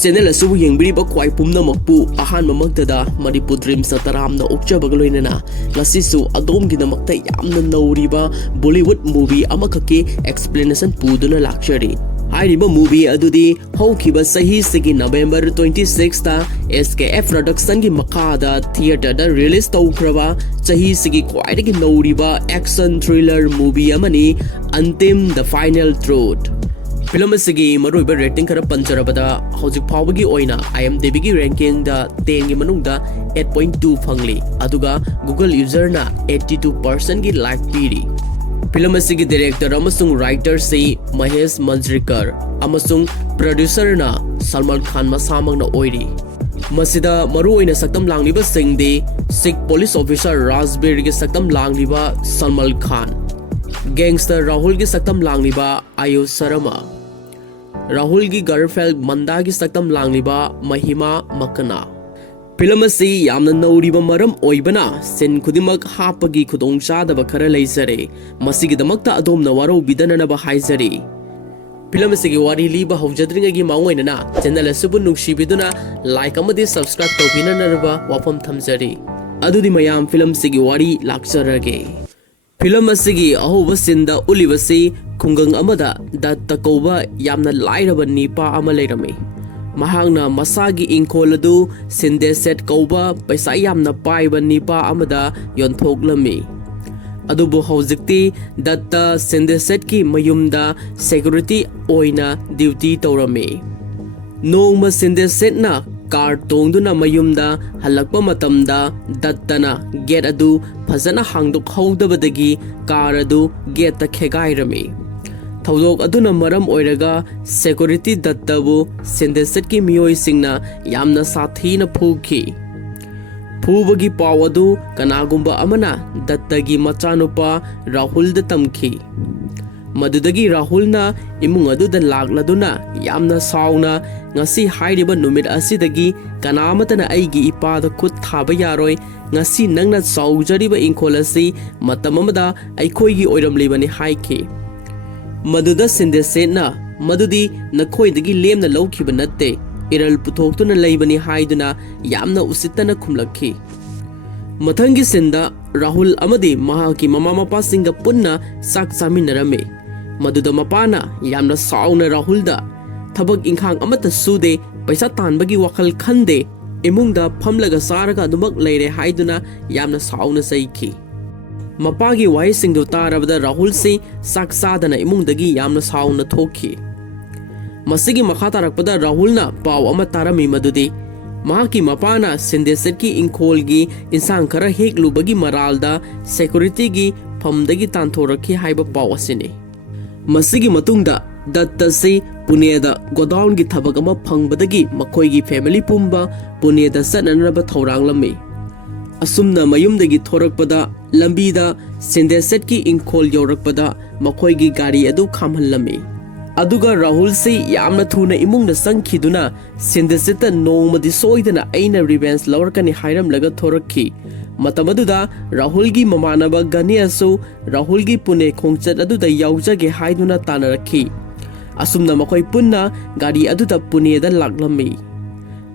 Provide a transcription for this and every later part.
Channel asu yengbiriba kwai pumnamakpu ahanmamaktada Manipur Dreams na taramna okjabagaloinana ngasisu adomgidamakta yamna nauriba Bollywood movie amakaki explanation puduna lakshari. Hairiba movie adudi haukiba sahi sigi November 26 ta SKF production gi makada theater da release tawkraba sahi sigi kwaidagi nauriba action thriller movie amani Antim the Final Truth. Film asigi maruiba rating kara panjarabada hojik phawbagi oina IMDb gi ranking da 10 gi manungda 8.2 phangli aduga Google user na 82% gi like piri. Film asigi director amasung writer say Mahesh Manjrekar amasung producer na Salman Khan masamang na oiri. Masida maru oina saktam langliba singde Sikh police officer Razbir gi saktam langliba Salman Khan, gangster Rahul gi saktam langliba Aayush Sharma, Rahul gi girlfriend Manda gi saktam langliba Mahima Makwana. Film asi yamna nauriba maram oibana sen kudimak hapagi khudongchadaba khara leisare masigidamakta adomna waro bidananaba haizari. Film asigi wari liba hawjadringagi maungainana channel asubu nungshibiduna like amadi subscribe tawbinanaraba wafam thamjari. Adudi mayam film sigi wari lakcharage. Film asigi ahoba sinda ulibasi khungang amada datta kauba yamna lairaba nipa ama leirami. Mahangna masagi inkoladu sinde set kauba paisa yamna paiba nipa amada yonthoklami. Adubu hauzikti datta sinde set ki mayumda security oina duty tawrami. Nongma sinde set na car tongduna mayumda halakpa matamda dattana gate adu phajana hangdok haudabadagi car adu gate ta khegairami. Thawdok aduna maram oiraga security dattabu sindeset ki miyoi singna yamna sathina phukhi. Phubagi pawadu kanagumba amana dattagi machanupa Rahul da tamkhi. Madudagi Rahul na imung aduda lagladuna yamna sauna ngasi hairiba numit asidagi kanamatana aigi ipada khut thaba yaroi ngasi nangna saujariba inkolasi matamamada aikoigi oiramlibani haikhi. Maduda sindesena madudi nakhoidagi lemna lawkhiba natte iral puthokuna leibani haiduna yamna usitana khumlakhi. Mathangi sinda Rahul amadi mahaki mama mapa singa punna sak saminarame. Maduda mapana yamna sauna Rahulda thabak inkhang amata sude paisa tanbagi wakhal khande imungda phamlaga saraga dumak leire haiduna yamna sauna saikhi. Mapagi wai singdu tarabada Rahul se saksadana imungdagi yamna sauna thokhi. Masigi makhatarakpada Rahul na paw ama tarami madudi mahaki mapana sindeset ki inkolgi insang khara heklubagi maralda security gi phamdagi tanthoraki haiba paw asini. Masigi matungda datta se Puneda godown gi thabak ama phangbadagi makhoigi family pumba Puneda sananaba thoranglammi. Asumna mayumdagi thorakpada lambida sindeset ki inkol yorakpada makhoigi gari adu khamhallami. Aduga Rahul se yamna thuna imungna sangkhiduna sindeseta nongmadi soidana aina revenge lawrkani hairamlaga thorakhi. Matamaduda Rahul gi mamanaba ganiasu Rahul gi pune khongchat aduda yaujage haiduna tanarakhi. Asumna makhoi punna gari aduda Pune da laklami.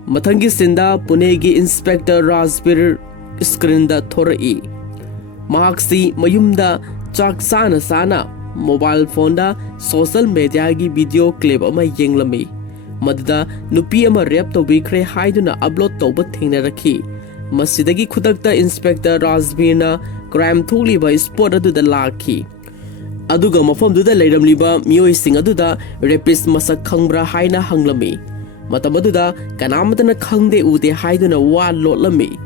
Mathangi sinda Pune gi Inspector Razbir screen da thorai. Mahaksi mayumda chak sana mobile phone da social media gi video clip ama yenglami. Madda nupi ama rap tawbikhre haiduna upload tawba thengnarakhi. Masidagi khudakta Inspector Razbirna crime tholiba spot aduda lakhi. Aduga mafamduda leiramliba miyoi sing aduda rapist masak khangbra haina hanglami. Matamaduda kanamatana khangde ude haiduna wa lotlami.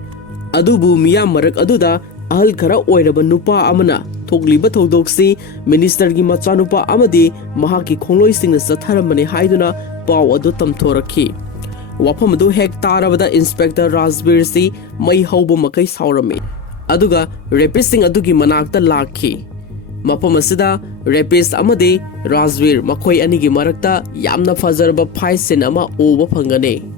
Adubu miyam marak aduda ahal khara oiraba nupa amana thokliba thodoksi minister gi machanupa amadi mahaki khongloi singna satharamani haiduna paw adu tamthorakhi. Wafam adu hek tarabada Inspector Razbir si mai hauba makai saurami. Aduga rapist sing adugi manakta lakhi. Mapam asida rapist amadi Razbir makhoi anigi marakta yamna fajarba fight scene ama oba phangane.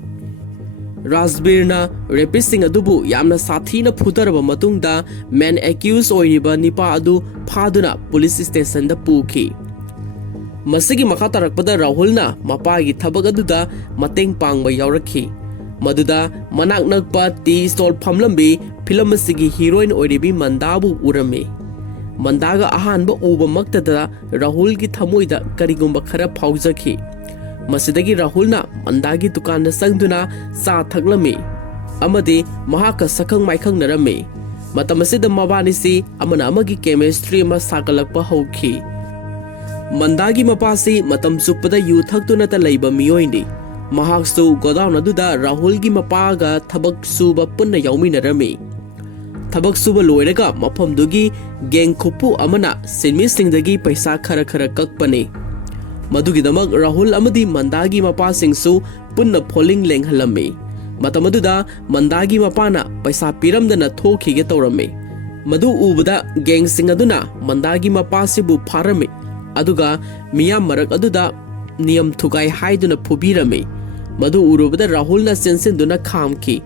Razbirna rapist sing adubu yamna sathina phutaraba matungda man accused oiriba nipa adu phaduna police station da pukhi. Masigi makha tarakpada Rahulna mapagi thabak aduda mateng pangba yaurakhi. Maduda manak nakpa tea stall phamlambi film asigi heroine oiribi Mandabu urame. Mandaga ahanba uba maktada Rahul ki thamoida karigumba khara phawjakhi. Masidagi Rahulna Mandagi tukanda sangduna sa thaklami. Amadi mahaka sakhang maikhang narame. Matamasida mabanisi amana amagi chemistry ma sakalakpa hauki. Mandagi mapasi matam chuppada yu thaktuna ta leiba miyoini. Mahaksu godown aduda Rahul gi mapaga thabak suba punna yauminarame. Thabak suba loiraga mafamdugi geng khupu amana sinmi singdagi paisa khara khara kakpane. Madugidamak Rahul amadi Mandagi mapasingsu punna pholing lenghalame. Matamaduda Mandagi mapana paisa piramdana thokhige tawrame. Madu ubada geng singaduna Mandagi mapasibu pharame. Aduga miyam marak aduda niyam thugai haiduna phubirame. Madu urubada Rahulna sensinduna khamki.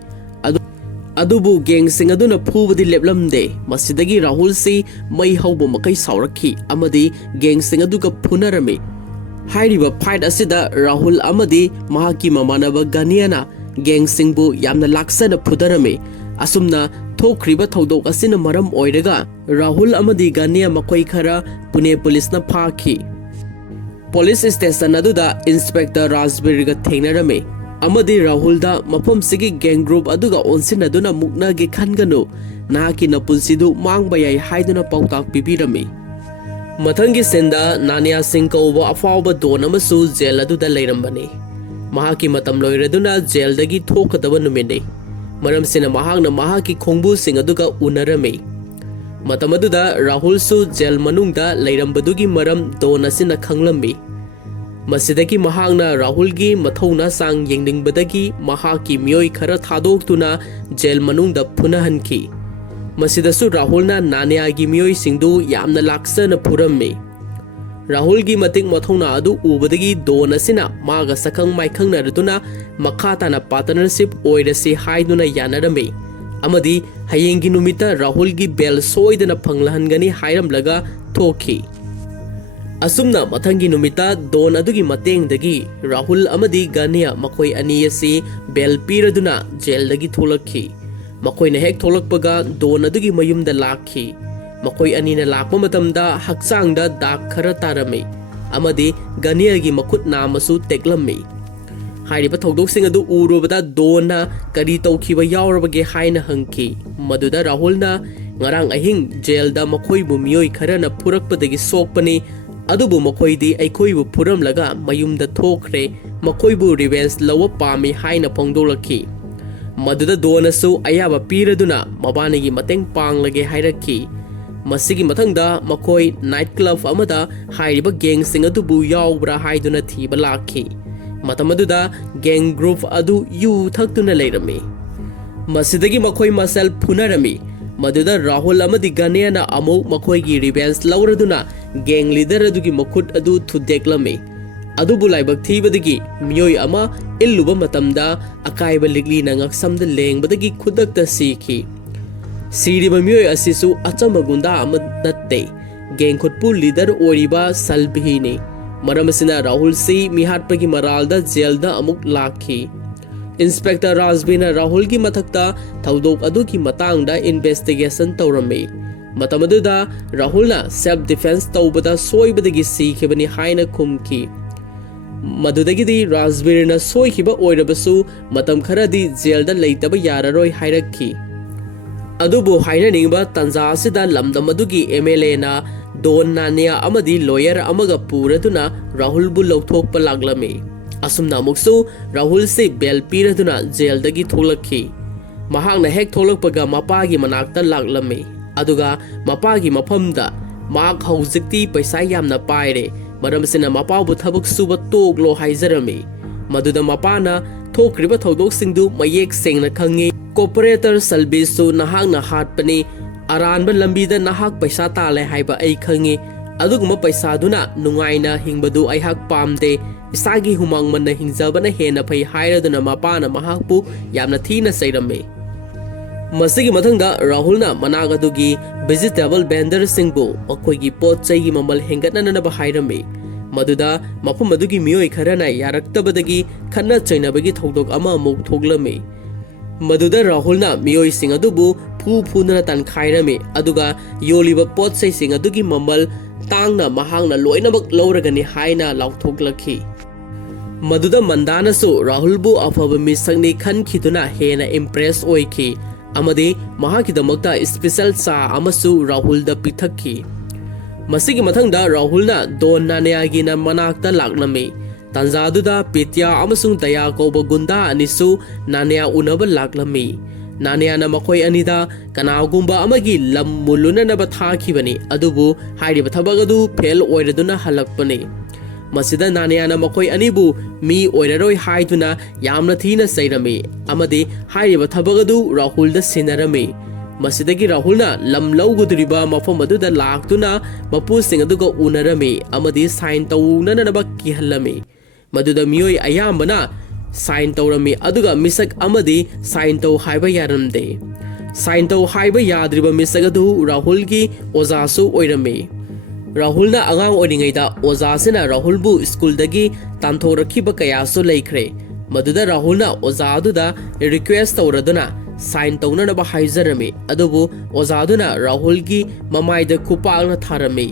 Adubu geng singaduna phubadi leplamde. Masidagi Rahul si mai haubo makai saurakhi amadi geng singaduga phunarame. Hairiba fight asida Rahul amadi mahaki mamanaba Ganiana geng singbu yamna laksana phudarame. Asumna thokriba thodok asina maram oiraga Rahul amadi Gania makoi khara Pune police na phaki. Police station aduda Inspector Rajbir ga thengnarame. Amadi Rahul da mafam sigi gang group aduga onsinaduna mukna ge khanganu nahaki na pulsidu mangba yai haiduna pautak pibirame. Mathangi senda Nania Singh kauba afawba don amasu jail aduda leirambani. Mahaki matam loiraduna jail dagi thokadaba numine. Maram sina mahakna mahaki khongbu sing aduga unarame. Matam aduda Rahul su jail manungda leirambadugi maram don asina khanglambi. Masidagi mahakna Rahul gi mathauna sang yengningbadagi mahaki miyoi khara thadoktuna jail manungda phunahanki. Masidasu Rahulna Nania gi miyoi singdu yamna laksana phuramme. Rahul gi matik mathauna adu ubadagi don asina maga sakhang maikhang naraduna makhata na partnership oirasi haiduna yanarame. Amadi hayengi numita Rahul gi bel soidana phanglahangani hairamlaga thokhi. Asumna mathangi numita don adugi matengdagi Rahul amadi Gania makoi ani asi bel piraduna jail dagi tholakhi. Makoi na hek tholakpaga don adugi mayumda lakhi. Makoi ani na lakpa matamda haksangda dak khara tarame. Amadi Gania gi makut namasu teklamme. Hairiba thodok adu urubada dona kari tawkhiba yaurabage haina hangki. Maduda Rahulna ngarang ahing jail da makoi bu miyoi khara na phurakpadagi sokpani. Adubu makoidi aikhoibu puramlaga mayumda thokre makoibu revenge lawa pami haina phongdolakhi. Maduda donasu ayaba piraduna mabanigi mateng panglage hairakhi. Masigi mathangda makoi night club amada hairiba gang sing adubu yaubra haiduna thiba lakhi. Matamaduda gang group adu yu thaktuna leirame. Masidagi makoi masal phunarami. Maduda Rahul amadi Ganiana amu makoi gi revenge lauraduna gang leader adugi makut adu thudeklame. Adubu laibak thibadagi miyoi ama illuba matamda akaiba ligli na ngaksamda lengbadagi khudakta sikhi. Siriba miyoi asisu achama gunda ama natte. Gang khutpu leader oriba Salbihini. Maramasina Rahul si mihatpagi maralda jailda amuk lakhi. Inspector Rajbina Rahul gi mathakta thaudok adugi matangda investigation tawrame. Matamaduda Rahulna self defense tawbada soibadagi sikhibani haina khumki. Madudagidi Rajbirna soikhiba oirabasu matam kharadi jailda leitaba yararoi hairakhi. Adubu haina ningba tanza asida lamdam adugi MLA na Don Nania amadi lawyer amaga puraduna Rahul bu lauthokpa laglame. Asumna muksu Rahul se bel piraduna jail dagi tholakhi. Mahakna hek tholakpaga mapagi manakta laglame. Aduga mapagi maphamda mak haujikti paisa yamna paire. Maramsina mapabu thabak suba toklo haizarame. Maduda mapana thokriba thodok singdu mayek sengna khangi. Cooperator Salbisu nahakna hatpani aranba lambida nahak paisa tale haiba ai khangi. Aduguma paisa duna nungaina hingbadu aihak pamde. Isagi humang man na hingjabana hena phai hairaduna mapana mahakpu yamna thina sairame. Masigi mathangda Rahulna managa dugi vegetable vendor singbu makoigi pot chai gi mamal hengatna na ba hairame. ꯃꯗꯨꯗ ꯃꯐꯝ ꯑꯗꯨꯒꯤ ꯃꯤꯑꯣꯏ ꯈꯔꯅ ꯌꯥꯔꯛꯇꯕꯗꯒꯤ ꯈꯠꯅ ꯆꯩꯅꯕꯒꯤ ꯊꯧꯗꯣꯛ ꯑꯃ ꯑꯃꯨꯛ ꯊꯣꯛꯂꯝꯃꯤ꯫ ꯃꯗꯨꯗ ꯔꯥꯍꯨꯜꯅ ꯃꯤꯑꯣꯏꯁꯤꯡ ꯑꯗꯨꯕꯨ ꯐꯨꯗꯨꯅ ꯇꯥꯟꯈꯥꯏꯔꯝꯃꯤ ꯑꯗꯨꯒ ꯌꯣꯜꯂꯤꯕ ꯄꯣꯠꯆꯩꯁꯤꯡ ꯑꯗꯨꯒꯤ ꯃꯃꯜ ꯇꯥꯡꯅ ꯃꯍꯥꯛꯅ ꯂꯣꯏꯅꯃꯛ ꯂꯧꯔꯒꯅꯤ ꯍꯥꯏꯅ ꯂꯥꯎꯊꯣꯛꯂꯛꯈꯤ꯫ ꯃꯗꯨꯗ ꯃꯟꯗꯥꯅꯁꯨ ꯔꯥꯍꯨꯜꯕꯨ ꯑꯐꯕ ꯃꯤꯁꯛꯅꯤ ꯈꯟꯈꯤꯗꯨꯅ ꯍꯦꯟꯅ ꯏꯝꯄ꯭ꯔꯦꯁ ꯑꯣꯏꯈꯤ ꯑꯃꯗꯤ ꯃꯍꯥꯛꯀꯤꯗꯃꯛꯇ ꯁ꯭ꯄꯦꯁꯦꯜ ꯆꯥ ꯑꯃꯁꯨ ꯔꯥꯍꯨꯜꯗ ꯄꯤꯊꯛꯈꯤ꯫ ꯃꯁꯤꯒꯤ ꯃꯊꯪꯗ ꯔꯥꯍꯨꯜꯅ ꯗꯣꯟ ꯅꯥꯅꯤꯌꯥꯒꯤ ꯃꯅꯥꯛꯇ ꯂꯥꯛꯂꯝꯃꯤ꯫ ꯇꯥꯟꯖꯥꯗꯨꯗ ꯄꯦꯇ꯭ꯌꯥ ꯑꯃꯁꯨꯡ ꯗꯌꯥ ꯀꯧꯕ ꯒꯨꯟꯗꯥ ꯑꯅꯤꯁꯨ ꯅꯥꯅꯤꯌꯥ ꯎꯅꯕ ꯂꯥꯛꯂꯝꯃꯤ꯫ ꯅꯥꯅꯤꯌꯥꯅ ꯃꯈꯣꯏ ꯑꯅꯤꯗ ꯀꯅꯥꯒꯨꯝꯕ ꯑꯃꯒꯤ ꯂꯝ ꯃꯨꯜꯂꯨꯅꯅꯕ ꯊꯥꯈꯤꯕꯅꯤ ꯑꯗꯨꯕꯨ ꯍꯥꯏꯔꯤꯕ ꯊꯕꯛ ꯑꯗꯨ ꯐꯦꯜ ꯑꯣꯏꯔꯗꯨꯅ ꯍꯜꯂꯛꯄꯅꯤ꯫ ꯃꯁꯤꯗ ꯅꯥꯅꯤꯌꯥꯅ ꯃꯈꯣꯏ ꯑꯅꯤꯕꯨ ꯃꯤ ꯑꯣꯏꯔꯔꯣꯏ ꯍꯥꯏꯗꯨꯅ ꯌꯥꯝꯅ ꯊꯤꯅ ꯆꯩꯔꯝꯃꯤ ꯑꯃꯗꯤ ꯍꯥꯏꯔꯤꯕ ꯊꯕꯛ ꯑꯗꯨ ꯔꯥꯍꯨꯜꯗ ꯁꯤꯟꯅꯔꯝꯃꯤ꯫ ꯃꯁꯤꯗꯒꯤ ꯔꯥꯍꯨꯜꯅ ꯂꯝ ꯂꯧꯒꯗꯧꯔꯤꯕ ꯃꯐꯝ ꯑꯗꯨꯗ ꯂꯥꯛꯇꯨꯅ ꯃꯄꯨꯁꯤꯡ ꯑꯗꯨꯒ ꯎꯅꯔꯝꯃꯤ ꯑꯃꯗꯤ ꯁꯥꯏꯟ ꯇꯧꯅꯅꯕ ꯀꯤꯍꯜꯂꯝꯃꯤ꯫ ꯃꯗꯨꯗ ꯃꯤꯑꯣꯏ ꯑꯌꯥꯝꯕꯅ ꯁꯥꯏꯟ ꯇꯧꯔꯝꯃꯤ ꯑꯗꯨꯒ ꯃꯤꯁꯛ ꯑꯃꯗꯤ ꯁꯥꯏꯟ ꯇꯧ ꯍꯥꯏꯕ ꯌꯥꯔꯝꯗꯦ꯫ ꯁꯥꯏꯟ ꯇꯧ ꯍꯥꯏꯕ ꯌꯥꯗ꯭ꯔꯤꯕ ꯃꯤꯁꯛ ꯑꯗꯨ ꯔꯥꯍꯨꯜꯒꯤ ꯑꯣꯖꯥꯁꯨ ꯑꯣꯏꯔꯝꯃꯤ꯫ ꯔꯥꯍꯨꯜꯅ ꯑꯉꯥꯡ ꯑꯣꯏꯔꯤꯉꯩꯗ ꯑꯣꯖꯥꯁꯤꯅ ꯔꯥꯍꯨꯜꯕꯨ ꯁ꯭ꯀꯨꯜꯗꯒꯤ ꯇꯥꯟꯊꯣꯔꯛꯈꯤꯕ ꯀꯌꯥꯁꯨ ꯂꯩꯈ꯭ꯔꯦ꯫ ꯃꯗꯨꯗ ꯔꯥꯍꯨꯜꯅ ꯑꯣꯖꯥ ꯑꯗꯨꯗ ꯔꯤꯀ꯭ꯋꯦꯁ ꯇꯧꯔꯗꯨꯅ ꯁꯥꯏꯟ ꯇꯧꯅꯅꯕ ꯍꯥꯏꯖꯔꯝꯃꯤ ꯑꯗꯨꯕꯨ ꯑꯣꯖꯥꯗꯨꯅ ꯔꯥꯍꯨꯜꯒꯤ ꯃꯃꯥꯏꯗ ꯈꯨꯄꯥꯛꯅ ꯊꯥꯔꯝꯃꯤ꯫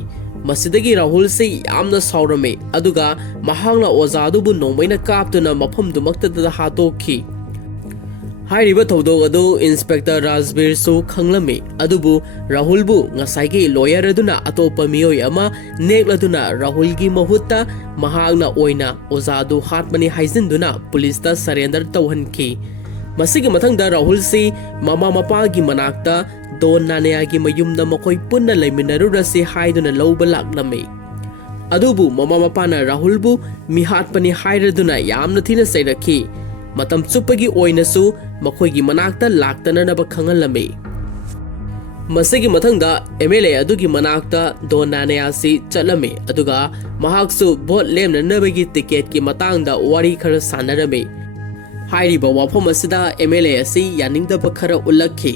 ꯃꯁꯤꯗꯒꯤ ꯔꯥꯍꯨꯜꯁꯤ ꯌꯥꯝꯅ ꯁꯥꯎꯔꯝꯃꯤ ꯑꯗꯨꯒ ꯃꯍꯥꯛꯅ ꯑꯣꯖꯥꯗꯨꯕꯨ ꯅꯣꯡꯃꯩꯅ ꯀꯥꯞꯇꯨꯅ ꯃꯐꯝꯗꯨꯃꯛꯇꯗ ꯍꯥꯠꯇꯣꯛꯈꯤ꯫ ꯍꯥꯏꯔꯤꯕ ꯊꯧꯗꯣꯛ ꯑꯗꯨ ꯏꯟꯁꯄꯦꯛꯇꯔ ꯔꯥꯖꯕꯤꯔꯁꯨ ꯈꯪꯂꯝꯃꯤ ꯑꯗꯨꯕꯨ ꯔꯥꯍꯨꯜꯕꯨ ꯉꯁꯥꯏꯒꯤ ꯂꯣꯌꯔ ꯑꯗꯨꯅ ꯑꯇꯣꯞꯄ ꯃꯤꯑꯣꯏ ꯑꯃ ꯅꯦꯛꯂꯗꯨꯅ ꯔꯥꯍꯨꯜꯒꯤ ꯃꯍꯨꯠꯇ ꯃꯍꯥꯛꯅ ꯑꯣꯏꯅ ꯑꯣꯖꯥꯗꯨ ꯍꯥꯠꯄꯅꯤ ꯍꯥꯏꯖꯤꯟꯗꯨꯅ ꯄꯨꯂꯤꯁꯇ ꯁꯔꯦꯟꯗꯔ ꯇꯧꯍꯟꯈꯤ꯫ ꯃꯁꯤꯒꯤ ꯃꯊꯪꯗ ꯔꯥꯍꯨꯜꯁꯤ ꯃꯃꯥ ꯃꯄꯥꯒꯤ ꯃꯅꯥꯛꯇ ꯗꯣꯟ ꯅꯥꯅꯤꯌꯥꯒꯤ ꯃꯌꯨꯝꯗ ꯃꯈꯣꯏ ꯄꯨꯟꯅ ꯂꯩꯃꯤꯟꯅꯔꯨꯔꯁꯤ ꯍꯥꯏꯗꯨꯅ ꯂꯧꯕ ꯂꯥꯛꯂꯝꯃꯤ꯫ ꯑꯗꯨꯕꯨ ꯃꯃꯥ ꯃꯄꯥꯅ ꯔꯥꯍꯨꯜꯕꯨ ꯃꯤꯍꯥꯠꯄꯅꯤ ꯍꯥꯏꯔꯗꯨꯅ ꯌꯥꯝꯅ ꯊꯤꯅ ꯆꯩꯔꯛꯈꯤ꯫ ꯃꯇꯝ ꯆꯨꯞꯄꯒꯤ ꯑꯣꯏꯅꯁꯨ ꯃꯈꯣꯏꯒꯤ ꯃꯅꯥꯛꯇ ꯂꯥꯛꯇꯅꯅꯕ ꯈꯪꯍꯜꯂꯝꯃꯤ꯫ ꯃꯁꯤꯒꯤ ꯃꯊꯪꯗ MLA ꯑꯗꯨꯒꯤ ꯃꯅꯥꯛꯇ ꯗꯣꯟ ꯅꯥꯅꯤꯌꯥꯁꯤ ꯆꯠꯂꯝꯃꯤ ꯑꯗꯨꯒ ꯃꯍꯥꯛꯁꯨ ꯚꯣꯠ ꯂꯦꯝꯅꯅꯕꯒꯤ ꯇꯤꯀꯦꯠꯀꯤ ꯃꯇꯥꯡꯗ ꯋꯥꯔꯤ ꯈꯔ ꯁꯥꯟꯅꯔꯝꯃꯤ꯫ ꯍꯥꯏꯔꯤꯕ ꯋꯥꯐꯝ ꯑꯁꯤꯗ MLA ꯑꯁꯤ ꯌꯥꯅꯤꯡꯗꯕ ꯈꯔ ꯎꯠꯂꯛꯈꯤ꯫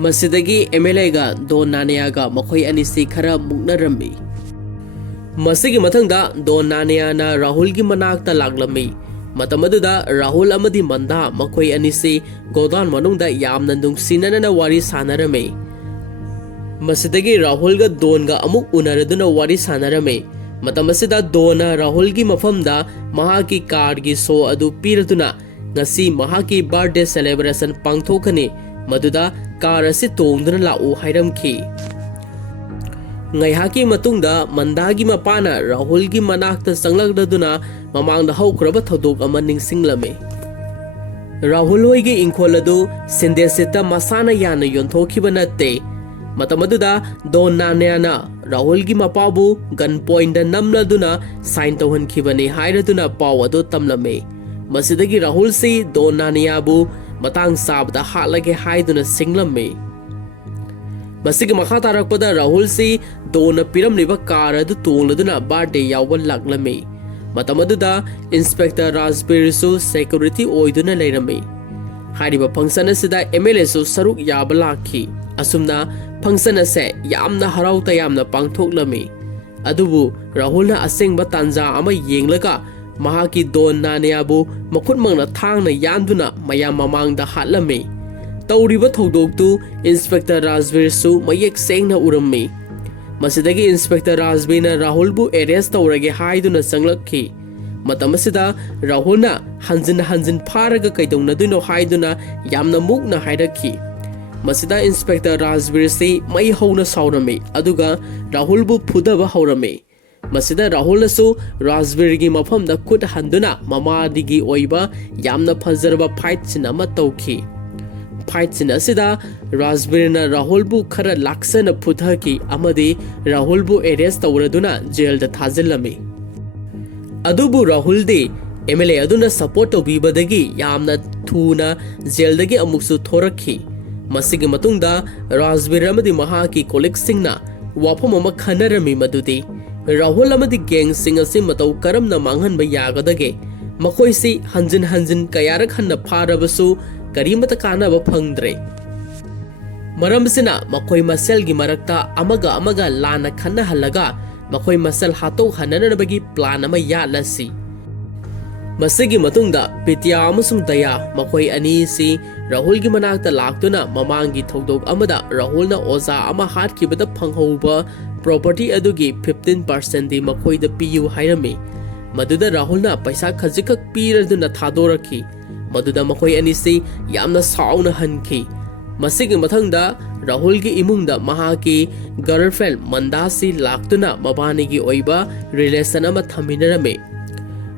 ꯃꯁꯤꯗꯒꯤ MLAꯒ ꯗꯣꯟ ꯅꯥꯅꯤꯌꯥꯒ ꯃꯈꯣꯏ ꯑꯅꯤꯁꯤ ꯈꯔ ꯃꯨꯛꯅꯔꯝꯃꯤ꯫ ꯃꯁꯤꯒꯤ ꯃꯊꯪꯗ ꯗꯣꯟ ꯅꯥꯅꯤꯌꯥꯅ ꯔꯥꯍꯨꯜꯒꯤ ꯃꯅꯥꯛꯇ ꯂꯥꯛꯂꯝꯃꯤ꯫ ꯃꯇꯝ ꯑꯗꯨꯗ ꯔꯥꯍꯨꯜ ꯑꯃꯗꯤ ꯃꯟꯗꯥ ꯃꯈꯣꯏ ꯑꯅꯤꯁꯤ ꯒꯣꯗꯥꯎꯟ ꯃꯅꯨꯡꯗ ꯌꯥꯝꯅ ꯅꯨꯡꯁꯤꯅꯅ ꯋꯥꯔꯤ ꯁꯥꯟꯅꯔꯝꯃꯤ꯫ ꯃꯁꯤꯗꯒꯤ ꯔꯥꯍꯨꯜꯒ ꯗꯣꯟꯒ ꯑꯃꯨꯛ ꯎꯅꯔꯗꯨꯅ ꯋꯥꯔꯤ ꯁꯥꯟꯅꯔꯝꯃꯤ꯫ ꯃꯇꯝ ꯑꯁꯤꯗ ꯗꯣꯟꯅ ꯔꯥꯍꯨꯜꯒꯤ ꯃꯐꯝꯗ ꯃꯍꯥꯛꯀꯤ ꯀꯥꯔꯒꯤ ꯁꯣ ꯑꯗꯨ ꯄꯤꯔꯗꯨꯅ ꯉꯁꯤ ꯃꯍꯥꯛꯀꯤ ꯕꯥꯔꯊꯗꯦ ꯁꯦꯂꯦꯕ꯭ꯔꯦꯁꯟ ꯄꯥꯡꯊꯣꯛꯀꯅꯤ ꯃꯗꯨꯗ ꯀꯥꯔ ꯑꯁꯤ ꯇꯣꯡꯗꯨꯅ ꯂꯥꯛꯎ ꯍꯥꯏꯔꯝꯈꯤ꯫ ꯉꯥꯏꯍꯥꯛꯀꯤ ꯃꯇꯨꯡꯗ ꯃꯟꯗꯥꯒꯤ ꯃꯄꯥꯅ ꯔꯥꯍꯨꯜꯒꯤ ꯃꯅꯥꯛꯇ ꯆꯪꯂꯛꯂꯗꯨꯅ ꯃꯃꯥꯡꯗ ꯍꯧꯈ꯭ꯔꯕ ꯊꯧꯗꯣꯛ ꯑꯃ ꯅꯤꯡꯁꯤꯡꯂꯝꯃꯤ꯫ ꯔꯥꯍꯨꯜ ꯍꯣꯏꯒꯤ ꯏꯪꯈꯣꯜ ꯑꯗꯨ ꯁꯤꯟꯗꯦꯁꯤꯠꯇ ꯃꯁꯥꯅ ꯌꯥꯅ ꯌꯣꯟꯊꯣꯛꯈꯤꯕ ꯅꯠꯇꯦ꯫ ꯃꯇꯝ ꯑꯗꯨꯗ ꯗꯣꯟ ꯅꯥꯅꯤꯌꯥꯅ ꯔꯥꯍꯨꯜꯒꯤ ꯃꯄꯥꯕꯨ ꯒꯟ ꯄꯣꯏꯟꯠꯗ ꯅꯝꯂꯗꯨꯅ ꯁꯥꯏꯟ ꯇꯧꯍꯟꯈꯤꯕꯅꯤ ꯍꯥꯏꯔꯗꯨꯅ ꯄꯥꯎ ꯑꯗꯨ ꯇꯝꯂꯝꯃꯤ꯫ ꯃꯁꯤꯗꯒꯤ ꯔꯥꯍꯨꯜꯁꯤ ꯗꯣꯟ ꯅꯥꯅꯤꯌꯥꯕꯨ ꯃꯇꯥꯡ ꯆꯥꯕꯗ ꯍꯥꯠꯂꯒꯦ ꯍꯥꯏꯗꯨꯅ ꯁꯤꯡꯂꯝꯃꯤ꯫ ꯃꯁꯤꯒꯤ ꯃꯈꯥ ꯇꯥꯔꯛꯄꯗ ꯔꯥꯍꯨꯜꯁꯤ ꯗꯣꯟꯅ ꯄꯤꯔꯝꯂꯤꯕ ꯀꯥꯔ ꯑꯗꯨ ꯇꯣꯡꯂꯗꯨꯅ ꯕꯥꯔꯊꯗꯦ ꯌꯥꯎꯕ ꯂꯥꯛꯂꯝꯃꯤ꯫ ꯃꯇꯝ ꯑꯗꯨꯗ ꯏꯟꯁꯄꯦꯛꯇꯔ ꯔꯥꯖꯕꯤꯔꯁꯨ ꯁꯦꯀ꯭ꯌꯨꯔꯤꯇꯤ ꯑꯣꯏꯗꯨꯅ ꯂꯩꯔꯝꯃꯤ꯫ ꯍꯥꯏꯔꯤꯕ ꯐꯪꯁꯟ ꯑꯁꯤꯗ MLAꯁꯨ ꯁꯔꯨꯛ ꯌꯥꯕ ꯂꯥꯛꯈꯤ꯫ ꯑꯁꯨꯝꯅ ꯐꯪꯁꯟ ꯑꯁꯤ ꯌꯥꯝꯅ ꯍꯔꯥꯎ ꯇꯌꯥꯝꯅ ꯄꯥꯡꯊꯣꯛꯂꯝꯃꯤ꯫ ꯑꯗꯨꯕꯨ ꯔꯥꯍꯨꯜꯅ ꯑꯁꯦꯡꯕ ꯇꯥꯟꯖꯥ ꯑꯃ ꯌꯦꯡꯂꯒ ꯃꯍꯥꯛꯀꯤ ꯗꯣꯟ ꯅꯥꯅꯤꯌꯥꯕꯨ ꯃꯈꯨꯠꯃꯛꯅ ꯊꯥꯡꯅ ꯌꯥꯟꯗꯨꯅ ꯃꯌꯥꯝ ꯃꯃꯥꯡꯗ ꯍꯥꯠꯂꯝꯃꯤ꯫ ꯇꯧꯔꯤꯕ ꯊꯧꯗꯣꯛꯇꯨ ꯏꯟꯁꯄꯦꯛꯇꯔ ꯔꯥꯖꯕꯤꯔꯁꯨ ꯃꯌꯦꯛ ꯁꯦꯡꯅ ꯎꯔꯝꯃꯤ꯫ ꯃꯁꯤꯗꯒꯤ ꯏꯟꯁꯄꯦꯛꯇꯔ ꯔꯥꯖꯕꯤꯔꯅ ꯔꯥꯍꯨꯜꯕꯨ ꯑꯦꯔꯦꯁ ꯇꯧꯔꯒꯦ ꯍꯥꯏꯗꯨꯅ ꯆꯪꯂꯛꯈꯤ꯫ ꯃꯇꯝ ꯑꯁꯤꯗ ꯔꯥꯍꯨꯜꯅ ꯍꯟꯖꯤꯟ ꯍꯟꯖꯤꯟ ꯐꯥꯔꯒ ꯀꯩꯗꯧꯅꯗꯣꯏꯅꯣ ꯍꯥꯏꯗꯨꯅ ꯌꯥꯝꯅ ꯃꯨꯛꯅ ꯍꯥꯏꯔꯛꯈꯤ꯫ ꯃꯁꯤꯗ ꯏꯟꯁꯄꯦꯛꯇꯔ ꯔꯥꯖꯕꯤꯔꯁꯤ ꯃꯩ ꯍꯧꯅ ꯁꯥꯎꯔꯝꯃꯤ ꯑꯗꯨꯒ ꯔꯥꯍꯨꯜꯕꯨ ꯐꯨꯗꯕ ꯍꯧꯔꯝꯃꯤ꯫ ꯃꯁꯤꯗ ꯔꯥꯍꯨꯜꯅꯁꯨ ꯔꯥꯖꯕꯤꯔꯒꯤ ꯃꯐꯝꯗ ꯈꯨꯠ ꯍꯟꯗꯨꯅ ꯃꯃꯥꯗꯒꯤ ꯑꯣꯏꯕ ꯌꯥꯝꯅ ꯐꯖꯔꯕ ꯐꯥꯏꯠ ꯁꯤꯟ ꯑꯃ ꯇꯧꯈꯤ꯫ ꯐꯥꯏꯠ ꯁꯤꯟ ꯑꯁꯤꯗ ꯔꯥꯖꯕꯤꯔꯅ ꯔꯥꯍꯨꯜꯕꯨ ꯈꯔ ꯂꯥꯛꯁꯅ ꯐꯨꯊꯈꯤ ꯑꯃꯗꯤ ꯔꯥꯍꯨꯜꯕꯨ ꯑꯦꯔꯦꯁ ꯇꯧꯔꯗꯨꯅ ꯖꯦꯜꯗ ꯊꯥꯖꯤꯜꯂꯝꯃꯤ꯫ ꯑꯗꯨꯕꯨ ꯔꯥꯍꯨꯜꯗꯤ MLA ꯑꯗꯨꯅ ꯁꯄꯣꯔꯠ ꯇꯧꯕꯤꯕꯗꯒꯤ ꯌꯥꯝꯅ ꯊꯨꯅ ꯖꯦꯜꯗꯒꯤ ꯑꯃꯨꯛꯁꯨ ꯊꯣꯔꯛꯈꯤ꯫ ꯃꯁꯤꯒꯤ ꯃꯇꯨꯡꯗ ꯔꯥꯖꯕꯤꯔ ꯑꯃꯗꯤ ꯃꯍꯥꯛꯀꯤ ꯀꯣꯂꯤꯛꯁꯤꯡꯅ ꯋꯥꯐꯝ ꯑꯃ ꯈꯟꯅꯔꯝꯃꯤ ꯃꯗꯨꯗꯤ ꯔꯥꯍꯨꯜ ꯑꯃꯗꯤ ꯒꯦꯡꯁꯤꯡ ꯑꯁꯤ ꯃꯇꯧ ꯀꯔꯝꯅ ꯃꯥꯡꯍꯟꯕ ꯌꯥꯒꯗꯒꯦ꯫ ꯃꯈꯣꯏꯁꯤ ꯍꯟꯖꯤꯟ ꯍꯟꯖꯤꯟ ꯀꯌꯥꯔꯛ ꯍꯟꯅ ꯐꯥꯔꯕꯁꯨ ꯀꯔꯤꯃꯠꯇ ꯀꯥꯟꯅꯕ ꯐꯪꯗ꯭ꯔꯦ꯫ ꯃꯔꯝ ꯑꯁꯤꯅ ꯃꯈꯣꯏ ꯃꯁꯦꯜꯒꯤ ꯃꯔꯛꯇ ꯑꯃꯒ ꯑꯃꯒ ꯂꯥꯟꯅ ꯈꯟꯅꯍꯜꯂꯒ makhoi masal hatok hananabagi plan ama yatlasi. Masigi matungda Pitya amasung Daya makhoi ani si Rahul gi manakta laktuna mamangi thodok amada Rahul na oza ama hatkibada phanghouba property adugi 15% di makhoi da piu hairami. Maduda Rahul na paisa khajikak piraduna thadoraki. Maduda makhoi ani si yamna sauna hanki. Masigi mathangda Rahul gi imungda mahaki girlfriend Mandasi laktuna mabani gi oiba relation ama thaminarame.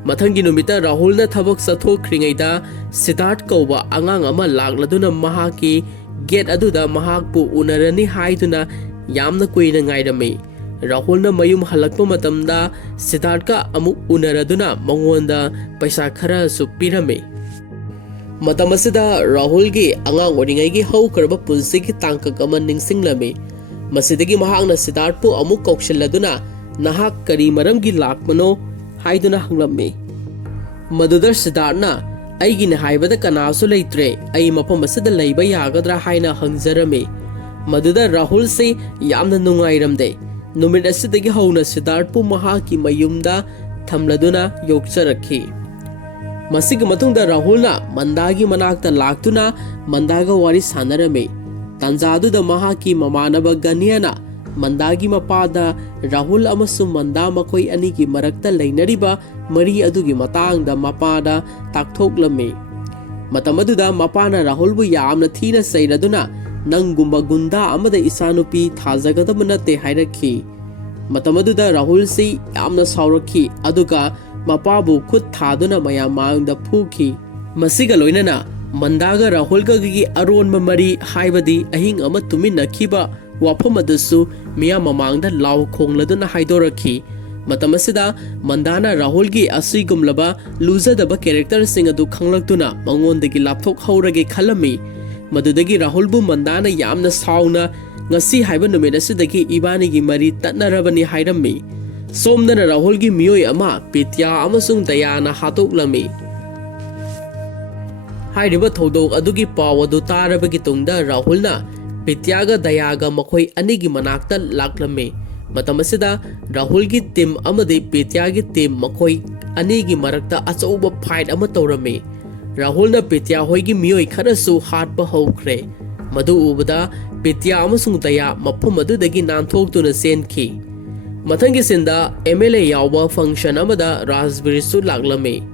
Mathangi numita Rahul na thabak sathokringaida Siddharth kauba angang ama lakladuna mahaki gate aduda mahakpu unarani haiduna yamna kuina ngairame. Rahul na mayum halakpa matamda Siddharth ka amuk unaraduna mangonda paisa khara su pirame. Matamasida Rahul gi angang oringai gi haukarba punsi gi tangkak ama ningsinglame. Masidagi mahakna Siddharth pu amuk kaukshilladuna nahak kari maram gi lakmano haiduna hanglamme. Madudar Siddharthna aigina haibada kanasu leitre ai mafam asida leiba yagadra haina hangjarame. Maduda Rahul se yamna nungairamde. Numit asidagi hauna Siddharth pu mahaki mayumda thamladuna yokcharakhi. Masigi matungda Rahulna Mandagi manakta laktuna Mandaga wari sanarame. Tanzaduda mahaki mamanaba ganiyana Mandagi mapada Rahul amasu Manda makoi anigi marakta lainariba mari adugi matangda mapada takthoklamme. Matamaduda mapana Rahul bu yamna thina sairaduna nangumba gunda amada isanupi thajagadaba natte hairakhi. Matamaduda Rahul si yamna saurakhi aduga mapabu khut thaduna mayamangda phuki. Masiga loinana Mandaga Rahul gi aronba mari haibadi ahing ama tuminakhiba wafam adusu miya mamangda law khongladuna haidorakhi. Matamasida Mandana Rahul gi asigumlaba luzadaba character sing adu khanglaktuna mangondagi lapthok haurage khalami. Madudagi Rahul bu Mandana yamna sauna ngasi haiba numit asidagi ibani gi mari tatnarabani hairammi. Somdana Rahul gi miyoi ama Pitya amasung Dayana hatoklami. Hairiba thodok adugi paw adu tarabagi tungda Rahulna Pityaga Dayaga makhoi anigi manakta laklame. Matamasida Rahul gi team amadi Pitya gi team makhoi anigi marakta achauba fight ama tawrame. Rahul na Pitya hoi gi miyoi kharasu hatpa hokre. Madu ubada Pitya amasung Daya mafam adudagi nanthokuna senkhi. Mathangi sinda MLA yawba function amada Raspberry su laklame.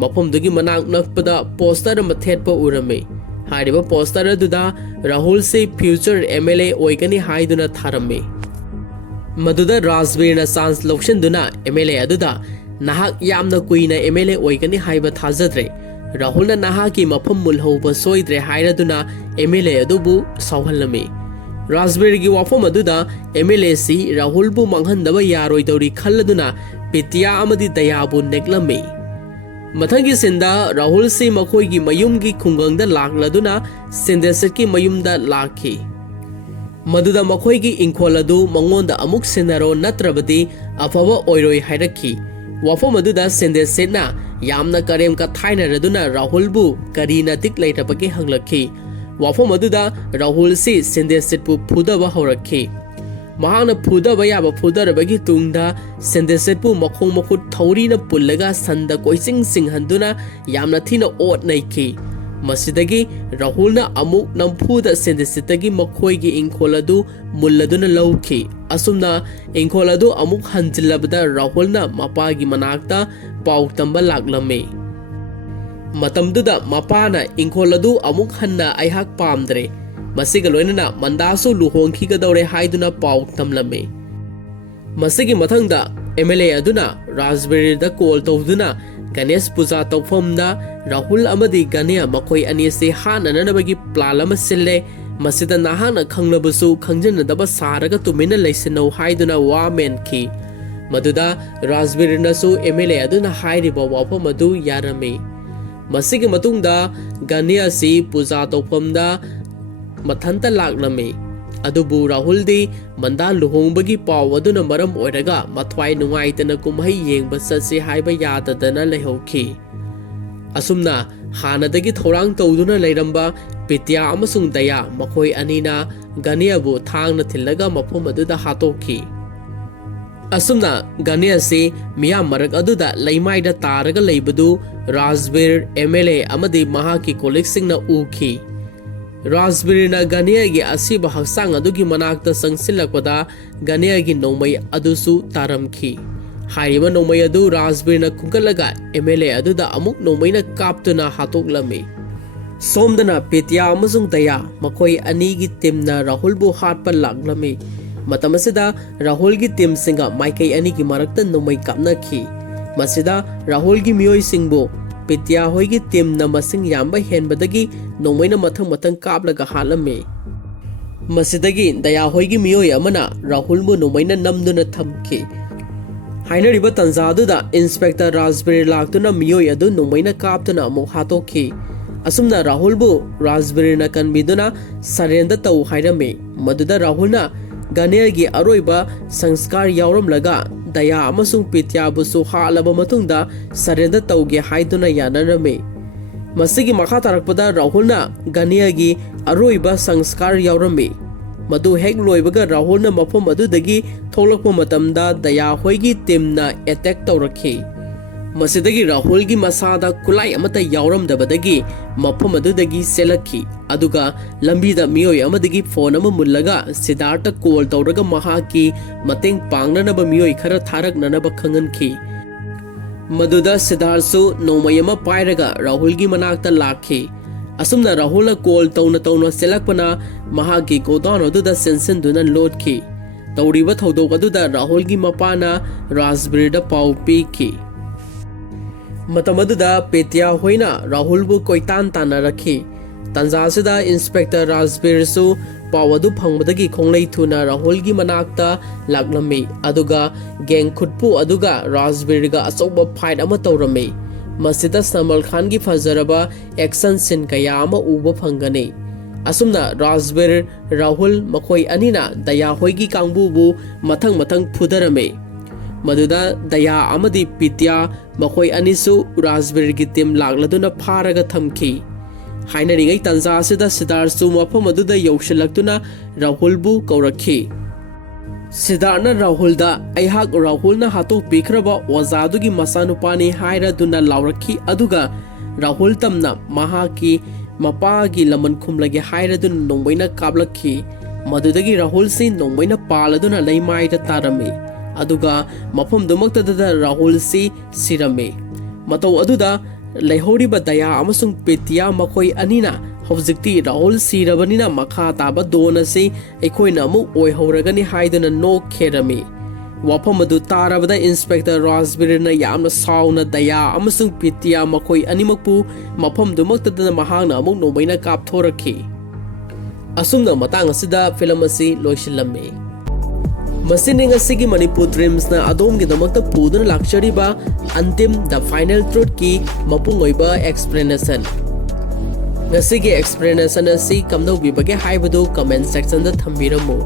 Mafamdugi manak nakpada poster ama thetpa urame. Hairiba poster aduda Rahul se future MLA oigani haiduna tharame. Maduda Raspberry na sans lokshanduna MLA aduda nahak yamna kuina MLA oigani haiba thajadre. Rahul na nahaki mafam mulhouba soidre hairaduna MLA adubu sauhallame. Raspberry gi wafam aduda MLA si Rahul bu manghandaba yaroidori khalladuna Pitya amadi Dayabu neglame. Mathangi sinda Rahul se makhoi gi mayum gi khungangda lakladuna Sindeset ki mayumda lakhi. Maduda makhoi gi inkoladu mangonda amuk sinaro natrabadi afaba oiroi hairakhi. Wafam aduda Sindeset na yamna karem ka thainaraduna Rahul bu karina tiklaitabagi hanglakhi. Wafam aduda Rahul si Sindeset pu phudaba haurakhi. Mahana phudaba yaba phudarabagi tungda Sindeset pu makhong makhut thaurina pullaga sanda koising singhanduna yamna thina ot naikhi. Masidagi Rahulna amuk namphuda Sindesetagi makhoi gi inkoladu mulladuna lawkhi. Asumna inkoladu amuk hanjilabada Rahulna mapagi manakta pautamba laklame. Matamduda mapana inkoladu amuk hanna aihak pamdre. Masiga loinana Mandasu luhongkhigadore haiduna pautamlame. Masigi mathangda MLA aduna Raspberry da call tawduna Ganesh Puja tawfamda Rahul amadi Gania makhoi ani se hananabagi plan sille. Masida nahana khanglabusu khangjanadaba saraga tumina leisinau haiduna wa menkhi. Maduda Raspberry nasu MLA aduna hairiba wafam adu yarame. Masigi matungda Gania si Puja tawfamda Mathanta laklame. Adubu Rahul di Manda luhongbagi paw aduna maram oiraga mathwai nungaitana kumhai yengba satse haiba yadadana lehokhi. Asumna hanadagi thorang tawduna leiramba Pitya amasung Daya makhoi anina Ganiabu thangna thillaga mafum aduda hatokhi. असुमना गने असे मिया मरक अदुदा लैमाइदा तारगा लैबदु Rajbir MLA अमदी महाकी कोलिक्सिंगना उखी राजबीरना गनेगी असिब हक्सांग अदुगी मनाक्ता संगसिलकपदा गनेगी नोमय अदुसु तारमखी हाइरिबा नोमय अदु राजबीरना कुंगलगा MLA अदुदा अमुक नोमयना काप्तुना हातोकलमी सोमदना पेटिया अमसुंग दया मखोय अनीगी टीमना राहुलबु हाटपा लागलमी मतमसिदा राहुल की team सिंगा माइकई अनी की मरक्ता नोमई कापनखी मसिदा राहुल की मियोई सिंगबो पेटिया होय की टीम न मसिंग याम्बा हेनबदगी नोमईना मथंग मथंग कापलगा हालमे मसिदगी दया होय की मियोई अमना राहुल बु नोमईना नमदुना थमखी हाइनरिबा तंजादुदा इंस्पेक्टर राजबीर लाक्तुना मियोई अदु नोमईना कापतुना अमुक हातोखी असुमना राहुल बु राजबीरना कनबिदुना सरेंदा तौ हाइरमे मदुदा राहुलना गनेर की अरोइबा संस्कार यावरमलगा दया अमसुंग पित्याबुसु हालबा मतुंगदा सरेंडर तौगे हाइदुना यानरमे मसिगी मखा तारकपदा राहुलना गनेर की अरोइबा संस्कार यावरमे मदु हेक लोइबगा राहुलना मफम अदुदगी थोलकपा मतमदा दया होयगी टीमना अटैक तौरखी मसिदगी राहुल की मसादा कुलाई अमता यावरमदबदगी मफम अदुदगी सेलखी अदुगा लंबीदा मियोय अमदगी फोन अमा मुल्लगा सिद्धार्थ कॉल तौरगा महाकी मतेंग पांगननबा मियोय खरा थारकननबा खंगनखी मदुदा सिद्धार्थसु नोमय अमा पायरगा राहुल की मनाक्ता लाखी असुमना राहुलना कॉल तौना सेलकपना महाकी गोदान अदुदा सेंसनदुना लोटखी तौरिबा थौदोक अदुदा राहुल की मपाना राजबीरदा पाउ पीखी मतमदुदा पेटिया होइना राहुलबु कोइतान ताना रखी तंजासिदा इंस्पेक्टर राजबीरसु पावदु फंगबदगी खोंगलै थुना राहुल की मनाक्ता लागलमी अदुगा गैंग खुटपु अदुगा राजबीरगा अचौबा फाइट अमा तौरमे मसिदा सलमान खान की फजरबा एक्शन सीन कया अमा उबा फंगने असुमना राजबीर राहुल मखोय अनिना दया होयगी कांगबुबु मथंग मथंग फुदरमे मदुदा दया अमदी पित्या मखोय अनिसु राजबीर की टीम लागलदुना फारगा थमखी हाइनरिंगै तंजासिदा सिद्धार्थसु मफम अदुदा यौशलक्तुना राहुलबु कौरखी सिद्धार्थना राहुलदा अयहाक राहुलना हातोक पिखरबा ओजादुगी मसानुपानी हाइरदुना लावरखी अदुगा राहुल तमना महाकी मपागी लमन खुमलगे हाइरदुना नोंबैना काबलखी मदुदगी राहुल से नोंबैना पालदुना लैमाइदा तारमे अदुगा मफम दुमक्तदा राहुल से सिरमे मतौ अदुदा लैहौरिबा दया अमसुंग पेटिया मखोय अनिना हौजिक्ति राहुल सिरबनिना मखा ताबा दोन असे एखोइना अमु ओइहौरगनि हाइदुना नोक खेरमे वाफम अदु तारबदा इंस्पेक्टर राजबीरना यामना साउना दया अमसुंग पेटिया मखोय अनिमकपु मफम दुमक्तदा महांगना अमु नोबैना कापथोरखी असुमना मतांग असिदा फिल्म असि लोइसिलमे मसिने ngasi Manipur Dreams na adom gi damakta puduna lakchariba Antim the Final Truth ki mapung oiba explanation ngasi gi explanation asi kamdau bibage haibadu comment section da thambiramu